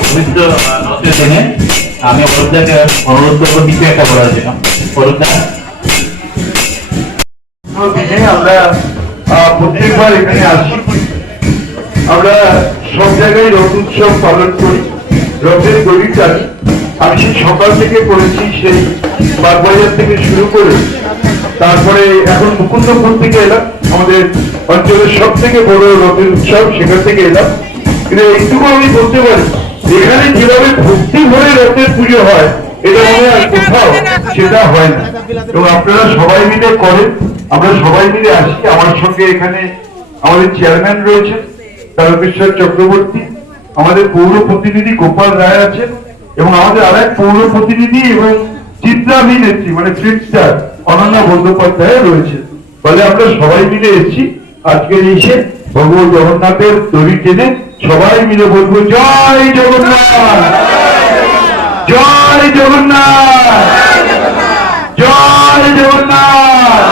পবিত্র নতুন দিনে আমি অরুণদাকে অনুরোধ করবো কিছু একটা বলার জন্য। অরুণদা, আমরা প্রত্যেকবার এখানে আসি, আমরা সব জায়গায় রথ উৎসব পালন করি, রথের দড়ি টানি। আমি সেই সকাল থেকে করেছি, সেই বাগবাজার থেকে শুরু করে তারপরে এখন মুকুন্দপুর থেকে এলাম, আমাদের অঞ্চলের সব থেকে বড় রথের উৎসব, সেখান থেকে এলাম। কিন্তু এইটুকু আমি বলতে পারি, এখানে যেভাবে ভক্তি ভরে রথের পুজো হয়, এটা মনে হয় কোথাও সেটা হয় না। এবং আপনারা সবাই মিলে করেন, আমরা সবাই মিলে আসি। আমার সঙ্গে এখানে আমাদের চেয়ারম্যান রয়েছে তারকেশ্বর চক্রবর্তী, আমাদের পৌর প্রতিনিধি গোপাল রায় আছেন, এবং আমাদের আরেক পৌর প্রতিনিধি এবং চিত্রাভিনেত্রী মানে ফিল্ম স্টার অনন্যা বন্দ্যোপাধ্যায় রয়েছে। ফলে আমরা সবাই মিলে এসেছি আজকের এসে ভগবান জগন্নাথের দড়ি টেনে সবাই মিলে বলবো জয় জগন্নাথ, জয় জগন্নাথ, জয় জগন্নাথ।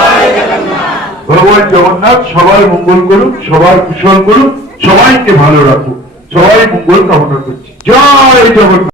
ভগবান জগন্নাথ সবার মঙ্গল করুক, সবার কুশল করুক, সবাইকে ভালো রাখুক, সবাই মঙ্গল কামনা করছি। জয় জগন্নাথ।